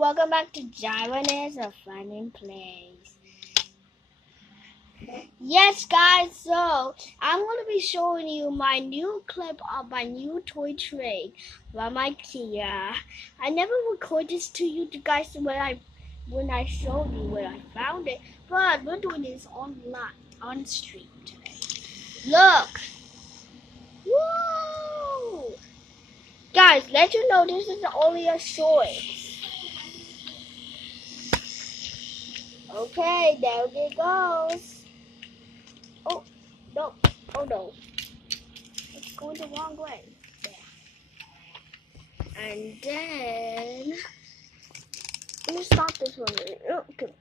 welcome back to Ezra Fun and Plays. Yes, guys, so I'm going to be showing you my new clip of my new toy train from Ikea. I never recorded this to you guys when I showed you where I found it, but we're doing this online, on stream today. Look! Woo! Guys, let you know this is only a short. Okay, there it goes. Oh, no. Oh, no. It's going the wrong way. There. And then, let me stop this one. Okay.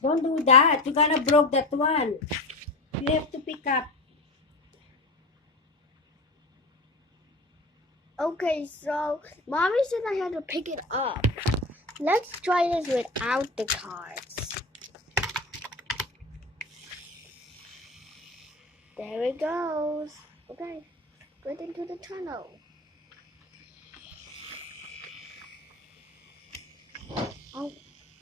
Don't do that. You're gonna broke that one. You have to pick up. Okay, so Mommy said I had to pick it up. Let's try this without the cards. There it goes. Okay, get into the tunnel. Oh.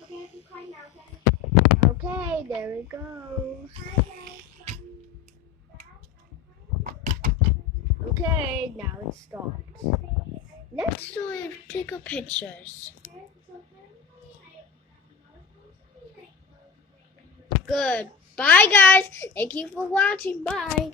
Okay, I can climb now. Okay, there it goes. Okay, now it starts. Let's do it. Take a pictures. Good. Bye, guys. Thank you for watching. Bye.